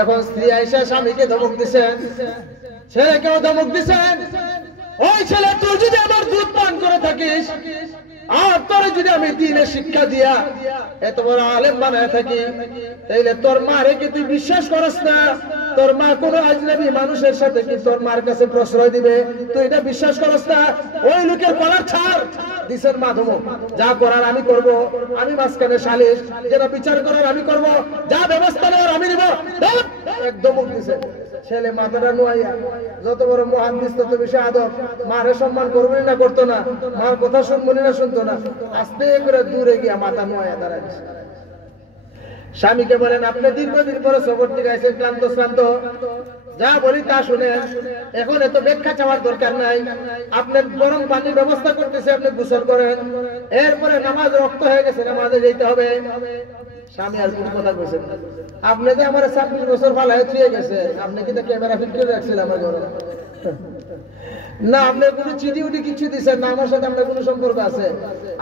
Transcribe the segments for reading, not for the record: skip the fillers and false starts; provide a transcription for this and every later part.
এখন স্ত্রী আয়েশা স্বামীকে ধমক দিছেন, ছেলেকেও ধমক দিছেন, ওই ছেলে তুই যদি আমার দুধ পান করে থাকিস আর তোরে যদি আমি দ্বীনের শিক্ষা দিয়া এত বড় আলেম বানায় থাকি, তাইলে তোর মারে কি তুই বিশ্বাস করস না? তোর মা কোন আজনবী মানুষের সাথে কি তোর মার কাছে প্রশ্রয় দিবে? তুই এটা বিশ্বাস করস না? ওই লোকের কলার ছাড় দিছেন মা ধমক। যা করার আমি করব, আমি মাঝখানে সালিশ, যেটা বিচার করার আমি করব, যা ব্যবস্থা নেওয়ার আমি নিব, একদম দিছে। ছেলে মাথাটা নোয়াইয়া, যত বড় মুহাদ্দিস তত বেশি আদব, মারে সম্মান করবেন না করতো না, মার কথা শুনবনি না শুনতো না, আস্তে করে দূরে গিয়া মাথা নোয়াইয়া দাঁড়াইছে। স্বামীকে বলেন, আপনি দীর্ঘদিন পরে সফর থেকে আইছেন, ক্লান্ত শ্রান্ত, যা বলি তা শুনেন, এখন এত ব্যাখ্যা চাওয়ার দরকার নাই, আপনি গরম পানির ব্যবস্থা করতেছে, আপনি গোসল করেন, এরপরে নামাজ রক্ত হয়ে গেছে, নামাজে যেতে হবে। স্বামী আর কোন কথা কইছেন, আপনি যে আমার 26 বছর ফালায় ছুঁয়ে গেছে, আপনি কি ক্যামেরা ফিট করে রাখছেন আমার ঘরে? না, আপনার কোনো চিঠি উঠি কিছু দিচ্ছেন না, আমার সাথে আপনার কোনো সম্পর্ক আছে?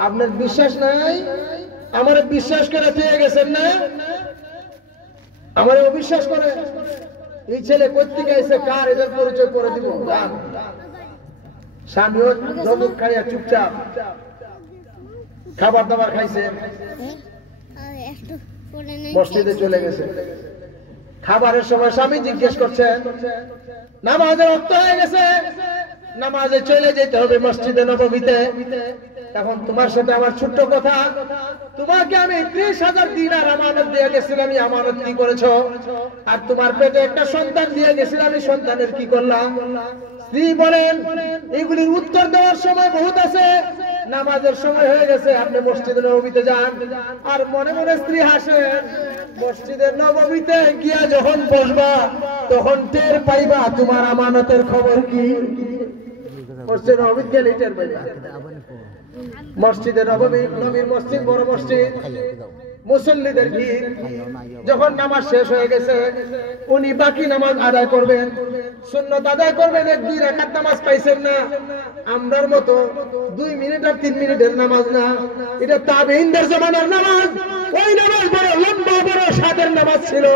আপনার বিশ্বাস নাই, আমার বিশ্বাস করে ছুঁয়ে গেছেন না, আমার অবিশ্বাস করে। এই ছেলে কোথেকে এসে কার এদের পরিচয় করে দিব। স্বামীও ধমক খাইয়া চুপচাপ খাবার দাবার খাইছে, মসজিদে চলে গেছে। খাবারের সময় স্বামী জিজ্ঞেস করছেন, নামাজের রক্ত হয়ে গেছে, নামাজে চলে যেতে হবে মসজিদে নববীতে, এখন তোমার সাথে আমার ছোট্ট কথা, তোমাকে আমি 30,000 দিনার আমানত দিয়ে গেছিলাম, আমি আমানত কি করেছো? আর তোমার পেটে একটা সন্তান দিয়ে গেছিলাম, আমি সন্তানের কি করলাম? স্ত্রী বলেন, এগুলির উত্তর দেওয়ার সময় বহুত আছে, নামাজের সময় হয়ে গেছে, আপনি মসজিদে নববীতে যান। আর মনে মনে স্ত্রী হাসেন, মসজিদের নববীতে গিয়া যখন বসবা তখন টের পাইবা তোমার আমানতের খবর কি। মসজিদে নববীতে গেলে টের পাইবা। মসজিদে নববী, নবীর মসজিদ বড় মসজিদ, মুসল্লিদের ভিড়। যখন নামাজ শেষ হয়ে গেছে, উনি বাকি নামাজ আদায় করবেন, সুন্নত আদায় করবেন। 1-2 রাকাত নামাজ পাইছেন না, আমরার মতো 2 মিনিট আর 3 মিনিটের নামাজ না, এটা তাবেঈনদের জামানার নামাজ। ওই নামাজ বড় লম্বা, বড় স্বাদের নামাজ ছিল।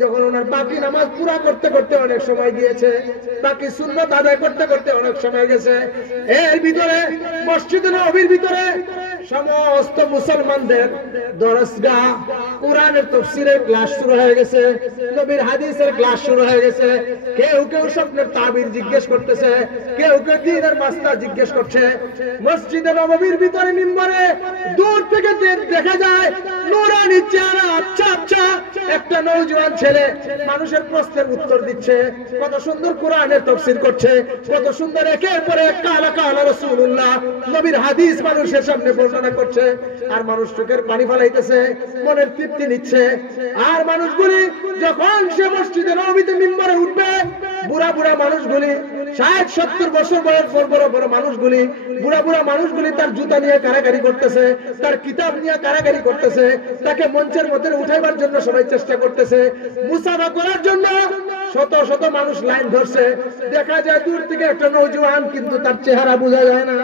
যখন ওনার বাকি নামাজ পুরা করতে করতে অনেক সময় গিয়েছে, বাকি সুন্নত আদায় করতে করতে অনেক সময় গেছে, এর ভিতরে মসজিদে নববীর ভিতরে সমস্ত মুসলমানদের দরসগাহ, কোরআনের তাফসীরের ক্লাস শুরু হয়ে গেছে, নবীর হাদিসের ক্লাস শুরু হয়ে গেছে। কেউ কেউ স্বপ্নের তাবির জিজ্ঞেস করতেছে, কেউ কেউ দ্বীনের মাসলা জিজ্ঞেস করছে। মসজিদে নববীর ভিতরে মিম্বরে দূর থেকে দেখা যায় নূরানি চেহারা, আচ্ছা আচ্ছা একটা নওজোয়ান ছেলে মানুষের প্রশ্নের উত্তর দিচ্ছে, কত সুন্দর কোরআনের তাফসীর করছে, কত সুন্দর একের পর এক কালা কালা রাসূলুল্লাহ নবীর হাদিস মানুষের সামনে বর্ণনা করছে। আর মানুষ চোখের পানি ফেলাইতেছে, মনের তৃপ্তি নিচ্ছে। আর মানুষগুলি যখন সে মসজিদে নববীতে মিম্বরে উঠবে, বুড়া বুড়া মানুষগুলি, 60-70 বছর বয়স বড় বড় মানুষগুলি, বুড়া বুড়া মানুষগুলি তার জুতা নিয়ে কারাকারি করতেছে, তার কিতাব নিয়ে কারাকারি করতেছে, তাকে মঞ্চের মধ্যে উঠাইবার জন্য সবাই চেষ্টা করতেছে, মুসাফা করার জন্য শত শত মানুষ লাইন ধরছে। দেখা যায় দূর থেকে একটা নওজোয়ান, কিন্তু তার চেহারা বোঝা যায় না।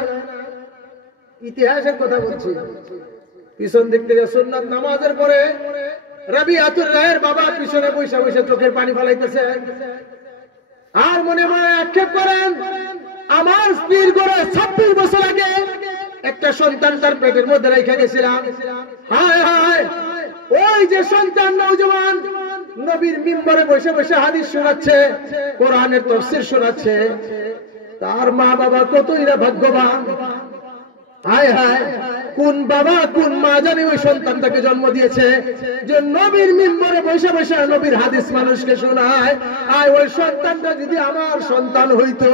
ইতিহাসের কথা বলছি। পিছন দিক থেকে সুন্নাত নামাজের পরে রাবিআতুর রায়ের বাবা পিছনে বসে বসে চোখের পানি ফেলাইতেছে, আর মনে মনে আক্ষেপ করেন, আমার স্ত্রীর ঘরে 26 বছর আগে একটা সন্তান তার পেটের মধ্যে রেখে গেছিলাম। হায় হায়, ওই যে সন্তান নওজোয়ান নবীর মিম্বরে বসে বসে হাদিস শোনাচ্ছে, কোরআনের তাফসীর শোনাচ্ছে, তার মা বাবা কতই না ভাগ্যবান। হায় হায়, কোন বাবা কোন মা জানি ওই সন্তানটাকে জন্ম দিয়েছে যে নবীর মিম্বরে বসে বসে নবীর হাদিস মানুষকে শোনায়। আর ওই সন্তানটা যদি আমার সন্তান হইতো।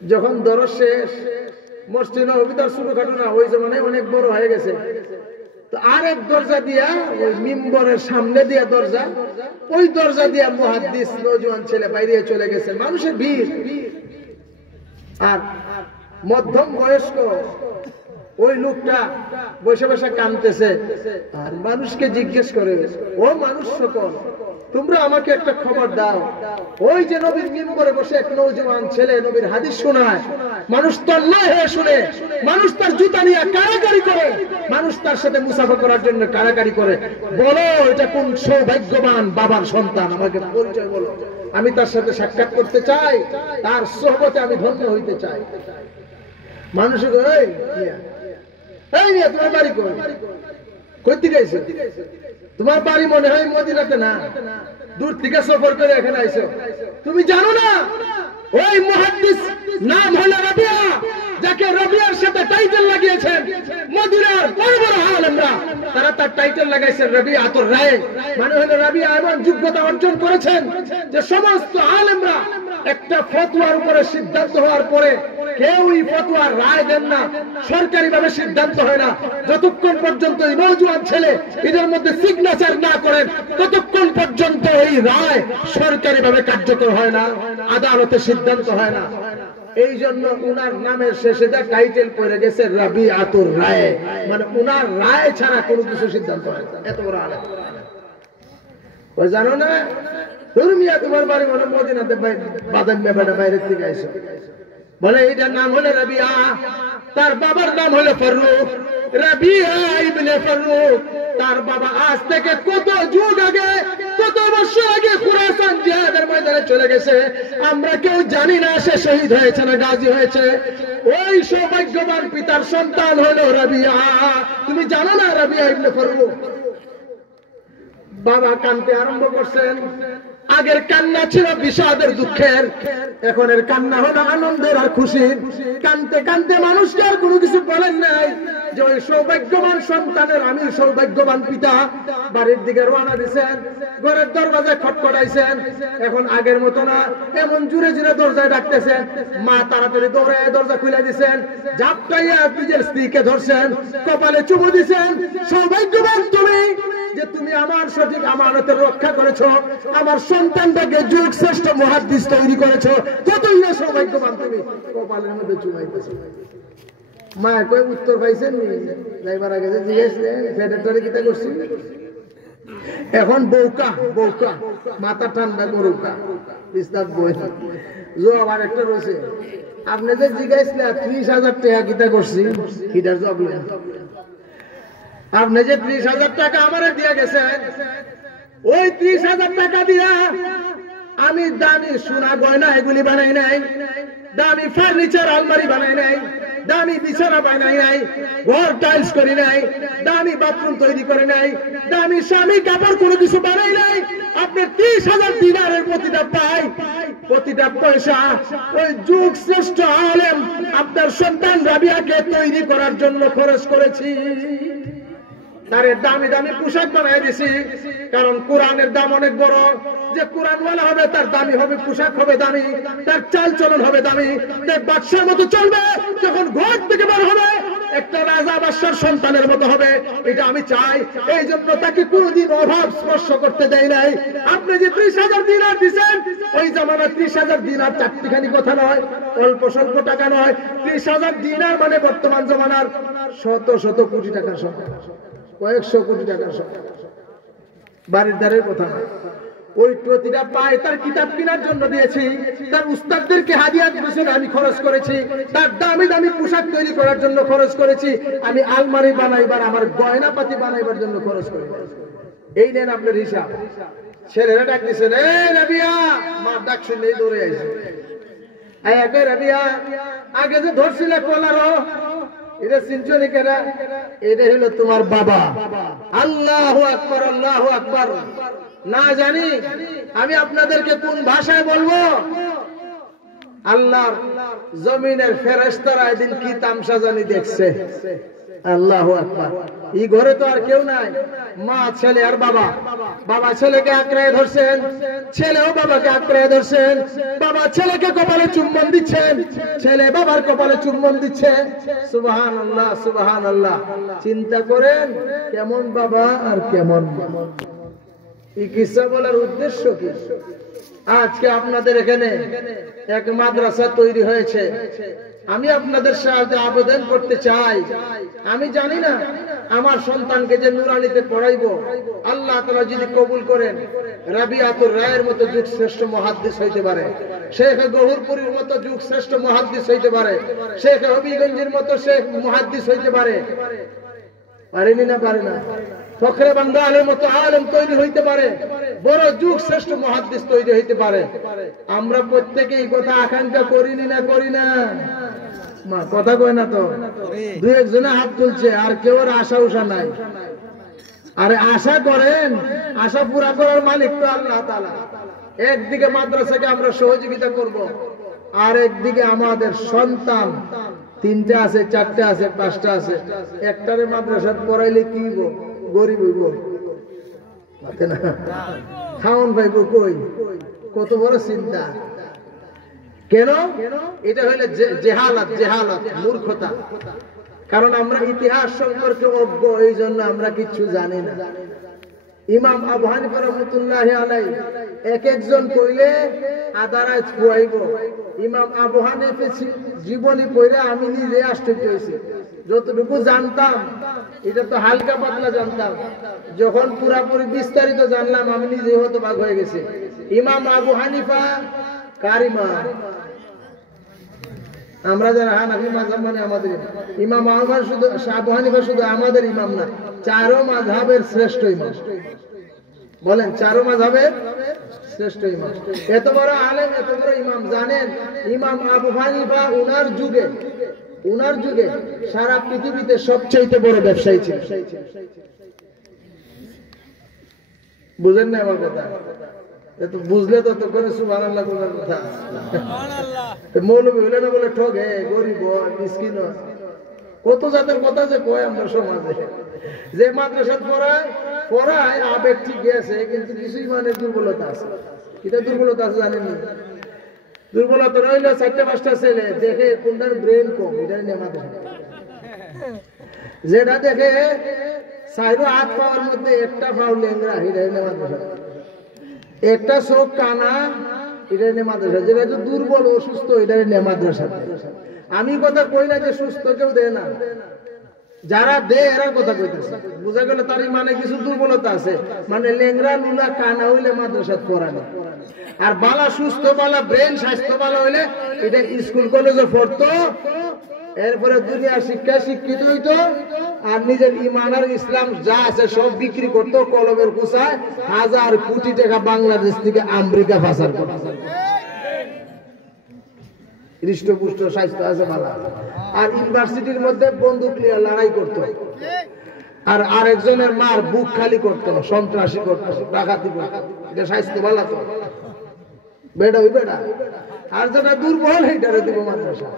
যখন দরস শেষ, মসজিদে নববীর ছোটখাটো না, ওই জমানায় অনেক বড় হয়ে গেছে, তো আরেক দরজা দিয়া, ওই মিম্বরের সামনে দিয়া দরজা, ওই দরজা দিয়া মুহাদ্দিস নওজোয়ান ছেলে বাইরে চলে গেছে। মানুষের ভিড়, আর মধ্যম বয়স্ক ওই লোকটা বসে বসে কাঁদতেছে। আর মানুষকে জিজ্ঞেস করে, ও মানুষ সকল, তোমরা আমাকে একটা খবর দাও, ওই যে নবীর মিম্বরে বসে এক নওজোয়ান ছেলে নবীর হাদিস শোনায়, মানুষ তল্লায় হয়ে শুনে, মানুষ তার জুতা নিয়ে কাড়াকাড়ি করে, মানুষ তার সাথে মুসাফা করার জন্য কাড়াকাড়ি করে, বলো এটা কোন সৌভাগ্যবান বাবার সন্তান, আমাকে পরিচয় বলো, আমি তার সাথে সাক্ষাৎ করতে চাই, তার সোহবতে আমি ধন্য হইতে চাই। মানুষ এই নিয়ে তোমার বাড়ি কই থেকে আইছো? তোমার বাড়ি মনে হয় মদিনাতে না, দূর থেকে সফর করে এখানে আইছো। তুমি জানো না ওই মুহাদ্দিস নাম হলো রাবিয়া, যাকে রাবিয়ার সাথে টাইটেল লাগিয়েছেন মদিনার বড় বড় আলেমরা, তারা তার টাইটেল লাগাইছেন রাবিআতুর রায়, মানে হলো রাবিয়া এমন যোগ্যতা অর্জন করেছেন যে সমস্ত আলেমরা একটা ফতোয়ার উপরে সিদ্ধান্ত হওয়ার পরে কেউই ফতোয়ার রায় দেন না, সরকারি ভাবে সিদ্ধান্ত হয় না, যতক্ষণ পর্যন্ত এই নওজোয়ান ছেলে এদের মধ্যে সিগনেচার না করেন ততক্ষণ পর্যন্ত এই রায় সরকারি ভাবে কার্যকর হয় না, আদালতে সিদ্ধান্ত হয় না। এই জন্য উনার নামের শেষে যা টাইটেল পড়ে গেছে রাবিআতুর রায়, মানে উনার রায় ছাড়া কোনো কিছু সিদ্ধান্ত হয় না। এত বড় আলেম ওই জানো না? ধর্মিয়া তোমার বাড়ি মনে মদিনাতে বাদাম ব্যাপারে বাইরের থেকে আইসো, বলে এটার নাম হলো রাবিয়া, তার বাবার নাম হলো ফারুক, রাবিয়া ইবনে ফারুক। তার বাবা আজ থেকে কত যুগ আগে, কত বছর আগে খুরাসান জিহাদের ময়দানে চলে গেছে, আমরা কেউ জানি না সে শহীদ হয়েছে না গাজী হয়েছে। ওই সৌভাগ্যবান পিতার সন্তান হলো রাবিয়া। তুমি জানো না রাবিয়া ইবনে ফারুক? বাবা কাঁদতে আরম্ভ করছেন। আগের কান্না ছিল বিষাদের দুঃখের, এখন এর কান্না হলো আনন্দের আর খুশির। কাঁদতে কাঁদতে মানুষকে আর কোনো কিছু বলেন নাই যে ওই সৌভাগ্যবান সন্তানের আমি সৌভাগ্যবান পিতা। বাড়ির দিকে রওনা দিয়েছেন, ঘরের দরজায় খটখটাইছেন, এখন আগের মতো না, এমন জুড়ে জুড়ে দরজায় ডাকতেছেন। মা তাড়াতাড়ি দৌড়ে দরজা খুলে দিয়েছেন, ঝাপটাইয়া নিজের স্ত্রীকে ধরছেন, কপালে চুমু দিয়েছেন। সৌভাগ্যবান তুমি যে তুমি আমার সঠিক আমানতের রক্ষা করেছো, আমার সন্তানটাকে যুগ শ্রেষ্ঠ মুহাদ্দিস তৈরি করেছো, যতই না সৌভাগ্যবান তুমি। কপালের মধ্যে চুমাইতেছো। মা কই উত্তর পাইছেন নি? যাইবার আগে যে জিজ্ঞেসলেন ফেডারেটরে কিতা করছি, এখন বউকা বউকা মাথা ঠান্ডা করুকা ইসলাম বই জবাব আর একটা রয়েছে। আপনি যে জিজ্ঞাসলেন 30,000 টাকা কিতা করছি, কিটার জবাব নেন। আপনি যে 30,000 টাকা আমারে দিয়া গেছেন, ওই 30,000 টাকা দিয়া আমি দামি সোনা গয়না এগুলি বানাই নাই, দামি ফার্নিচার আলমারি বানাই নাই, দামি বিছানা বানাই নাই, ঘর টাইলস করি নাই, দামি বাথরুম তৈরি করে নাই, দামি স্বামী কাপড় কোনো কিছু বানাই নাই। আপনি 30,000 দিনারের প্রতিটা পয়সা ওই যুগ শ্রেষ্ঠ আলেম আপনার সন্তান রাবিয়াকে তৈরি করার জন্য খরচ করেছি। তারে দামি দামি পোশাক বানাই দিছি, কারণ কোরআনের দাম অনেক বড়। যে কোরআনওয়ালা হবে তার দামি হবে, পোশাক হবে দামি, তার চাল চলন হবে দামি, তার বাদশার মতো চলবে, যখন ঘর থেকে বের হবে একটা রাজা বাদশার সন্তানের মতো হবে। এটা আমি চাই, এই জন্য তাকে কোনোদিন অভাব স্পর্শ করতে দেয় নাই। আপনি যে 30,000 দিনার দিচ্ছেন, ওই জামানায় 30,000 দিনার চারটিখানি কথা নয়, অল্প স্বল্প টাকা নয়। 30,000 দিনার মানে বর্তমান জামানার শত শত কোটি টাকার সংখ্যা, কয়েকশো কোটি টাকার সংখ্যা, বাড়ির দ্বারের কথা নয়। ওই প্রতিটা পায় তার কিতাব কেনার জন্য দিয়েছি, তার উস্তাদদেরকে হাদিয়া দিয়েছেন আমি খরচ করেছি, তার দামি দামি পোশাক তৈরি করার জন্য খরচ করেছি, আমি আলমারি বানাইবার আমার গয়না পাতি বানাইবার জন্য খরচ করেছি। এই নেন আপনার হিসাব। ছেলেরা ডাক দিচ্ছেন, এ রাবিয়া, মা ডাক শুনলেই দৌড়ে আইছে। রাবিয়া আগে যে ধরছিলে কলারো, এটা চিনছনি কেনা? এটা হলো তোমার বাবা। আল্লাহু আকবার, আল্লাহু আকবার। না জানি আমি আপনাদেরকে কোন ভাষায় বলবো। আল্লাহর জমিনের ফেরেশতারা এদিন কি তামসা জানি দেখছে। আল্লাহু আকবার। এই ঘরে তো আর কেউ নাই, মা ছেলে আর বাবা। বাবা ছেলেকে আঁকড়ায় ধরছেন, ছেলেও বাবাকে আঁকড়ায় ধরছেন, বাবা ছেলেকে কপালে চুম্বন দিচ্ছেন, ছেলে বাবার কপালে চুম্বন দিচ্ছে। সুবহানাল্লাহ, সুবহানাল্লাহ। চিন্তা করেন কেমন বাবা আর কেমন মা। এই কিসসা বলার উদ্দেশ্য কি? আজকে আপনাদের এখানে এক মাদ্রাসা তৈরি হয়েছে, আমি আপনাদের সাথে আবেদন করতে চাই, আমি জানি না আমার সন্তানকে যে নুরানিতে পড়াইবো, আল্লাহ তাআলা যদি কবুল করেন, রাবিয়াতুর রায়ের মতো যুগ শ্রেষ্ঠ মুহাদ্দিস হইতে পারে, শেখ গহুরপুরীর মতো যুগ শ্রেষ্ঠ মুহাদ্দিস হইতে পারে, শেখ হবিগঞ্জের মতো শেখ মুহাদ্দিস হইতে পারে। পারেনি না পারে না? ফখরে বাঙ্গালের মতো আলেম তৈরি হইতে পারে, বড় যুগ শ্রেষ্ঠ মুহাদ্দিস তৈরি হইতে পারে। আমরা প্রত্যেকেই এই কথা আকাঙ্ক্ষা করিনি না করি না? মা কথা কয় না তো, দুই একজনে হাত তুলছে, আর কেউ আশা উষা নাই। আরে আশা করেন, আশা পুরা করার মালিক তো আল্লাহ তাআলা। একদিকে মাদ্রাসাকে আমরা সহযোগিতা করব, আর একদিকে আমাদের সন্তান 3টা আছে, 4টা আছে, 5টা আছে, একটারে মাদ্রাসা পড়াইলে কি গরিব হইব না, খাওয়ান পাইব কই? কত বড় চিন্তা! কেন? এটা হইলে জেহালাত, জেহালাত, মূর্খতা। কারণ আমরা ইতিহাস সম্পর্কে অজ্ঞ, এই জন্য আমরা কিছু জানি না। ইমাম আবু হানিফা রাহমাতুল্লাহি আলাইহি এক একজন কইলে আদারায় খুয়াইব। ইমাম আবু হানিফা জীবনী পড়ে আমি নিজে আশ্চর্য হইছি। যতটুকু জানতাম এটা তো হালকা পাতলা জানতাম, যখন পুরাপুরি বিস্তারিত জানলাম আমি নিজে হতবাক হয়ে গেছি। ইমাম আবু হানিফা কার ইমাম? আমরা যারা হানাফি মাযহাব মানে আমাদের ইমাম আবু হানিফা শুধু আমাদের ইমাম না, 4 মাযহাবের শ্রেষ্ঠ ইমাম। বলেন, 4 মাযহাবের শ্রেষ্ঠ ইমাম। এত বড় আলেম, এত বড় ইমাম। জানেন ইমাম আবু হানিফা উনার যুগে সারা পৃথিবীতে সবচেয়ে বড় ব্যবসায়ী ছিল। বুঝেন না আমার কথা? তো বুঝলে তো করে সুবহানাল্লাহ বলার কথা। মৌলবী হইলে না বলে ঠগে, গরিব, মিসকিন, কত জাতের কথা যে কয় আমরা সমাজে। যে মাদ্রাসা পড়ায় আবেগ ঠিক আছে, কিন্তু কিছু ইমানের দুর্বলতা আছে। এটা দুর্বলতা আছে জানেন না? দুর্বলতা রইল 4টা-5টা ছেলে দেখে কোনটার ব্রেন কম, এটা নিয়ে মাদ্রাসা। যেটা দেখে 4-8 পাওয়ার মধ্যে একটা পাও লেংরা, এটা নিয়ে মাদ্রাসা। একটা চোখ কানা, এটা নিয়ে মাদ্রাসা। যেটা একটু দুর্বল, অসুস্থ, এটা নিয়ে মাদ্রাসা। আমি কথা কই না যে সুস্থ কেউ দেয় না, যারা দেয় এরা কথা কইতেছে। বোঝা গেল তার মানে কিছু দুর্বলতা আছে, মানে লেংরা লুলা কানা হইলে মাদ্রাসা পড়ানো। আর বালা সুস্থ, বালা ব্রেন স্বাস্থ্য ভালো হইলে এটা স্কুল কলেজে পড়তো, এরপরে দুনিয়ার শিক্ষা শিক্ষিত হইতো, আর নিজের ইমান আর ইসলাম যা আছে সব বিক্রি করতো কলমের কুচায়, 1000 কোটি টাকা বাংলাদেশ থেকে আমেরিকা পাচার করতো। হৃষ্টপুষ্ট স্বাস্থ্য আছে ভালো, আর ইউনিভার্সিটির মধ্যে বন্দুক নিয়ে লড়াই করতো, আর আরেকজনের মার বুক খালি করতো, সন্ত্রাসী করতো, ডাকাতি করতো। এটা স্বাস্থ্য ভালো তো বেড়া ওই বেড়া। আর যেটা দুর্বল এইটারে দিব মাদ্রাসা।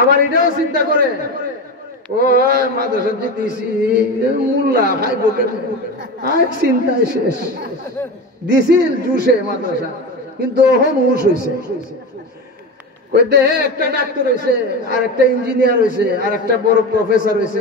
আবার এটাও চিন্তা করে ও মাদ্রাসা দিছি মুল্লা খাইব কেন, আজ চিন্তায় শেষ। দিছিল জুসে মাদ্রাসা, কিন্তু ওহন হুশ হয়েছে। একটা ডাক্তার হয়েছে, আর একটা ইঞ্জিনিয়ার হয়েছে, আর একটা বড় প্রফেসর হয়েছে।